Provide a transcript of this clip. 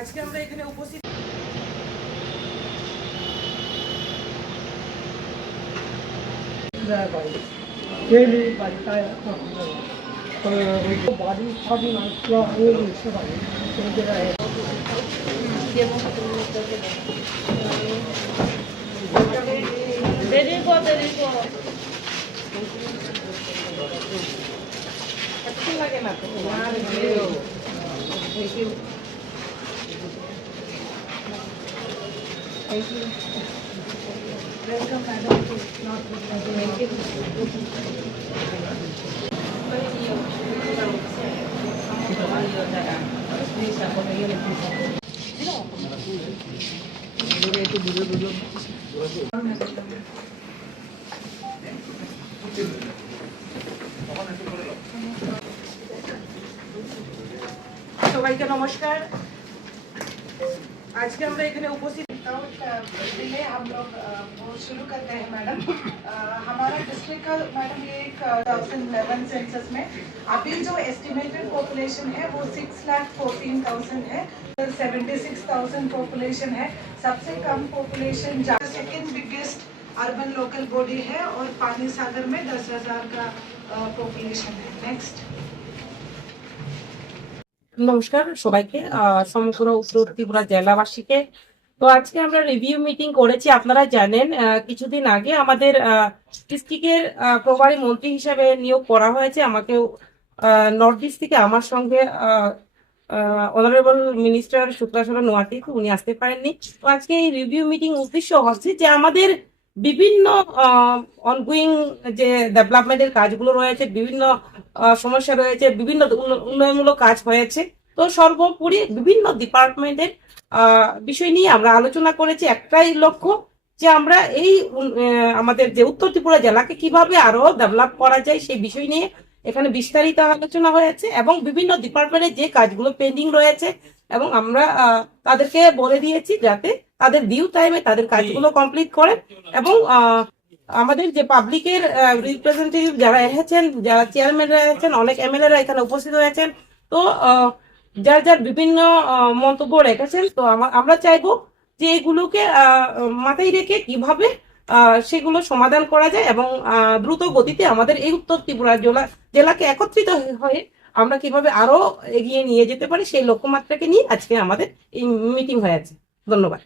আজকে আমরা এখানে উপস্থিত লাগে না Thank you. Welcome, madam. Thank you. সবাইকে নমস্কার। আজকে আমরা এখানে উপস্থিত डिले हम लोग वो शुरू करते हैं मैडम। हमारा डिस्ट्रिक्ट का मैडम ये एक 2011 सेंसस में अभी जो एस्टिमेटेड पॉपुलेशन है वो 6,14,000 है। 76,000 पॉपुलेशन है। सबसे कम population second biggest urban local body है और पानी सागर में 10,000 का पॉपुलेशन है। नेक्स्ट। নমস্কার সবাইকে, সমগ্র উত্তর ত্রিপুরা জেলাবাসীকে। তো আজকে আমরা রিভিউ মিটিং করেছি। আপনারা জানেন কিছুদিন আগে আমাদের ডিস্ট্রিক্টের প্রভারী মন্ত্রী হিসাবে নিয়োগ করা হয়েছে আমাকে। নর্থ ইস্ট থেকে আমার সঙ্গে অনারেবল মিনিস্টার শুক্লাচরণ নোয়াতি, উনি আসতে পারেননি। তো আজকে এই রিভিউ মিটিং উদ্দেশ্য হচ্ছে যে আমাদের বিভিন্ন অনগোয়িং যে ডেভেলপমেন্টের কাজগুলো রয়েছে, বিভিন্ন সমস্যা রয়েছে, বিভিন্ন উন্নয়নমূলক কাজ হয়েছে। তো সর্বোপরি বিভিন্ন ডিপার্টমেন্টের বিষয় নিয়ে আমরা আলোচনা করেছি। একটাই লক্ষ্য যে আমরা এই আমাদের যে উত্তর ত্রিপুরা জেলাকে কিভাবে আরো ডেভেলপ করা যায় সেই বিষয় নিয়ে এখানে বিস্তারিত আলোচনা হয়েছে এবং বিভিন্ন ডিপার্টমেন্টের যে কাজগুলো পেন্ডিং রয়েছে এবং আমরা তাদেরকে বলে দিয়েছি যাতে তাদের ডিউ টাইমে তাদের কাজগুলো কমপ্লিট করে। এবং আমাদের যে পাবলিকের রিপ্রেজেন্টেটিভ যারা এসেছেন, যারা চেয়ারম্যানরা এসেছেন, অনেক এমএলএরা এখানে উপস্থিত হয়েছেন। তো যার যার বিভিন্ন মন্তব্য রেখেছেন। তো আমরা চাইবো যে এগুলোকে মাথায় রেখে কিভাবে সেগুলো সমাধান করা যায় এবং দ্রুত গতিতে আমাদের এই উত্তর ত্রিপুরা জেলাকে একত্রিত হয়ে আমরা কিভাবে আরো এগিয়ে নিয়ে যেতে পারি সেই লক্ষ্যমাত্রাকে নিয়ে আজকে আমাদের এই মিটিং হয়েছে। ধন্যবাদ।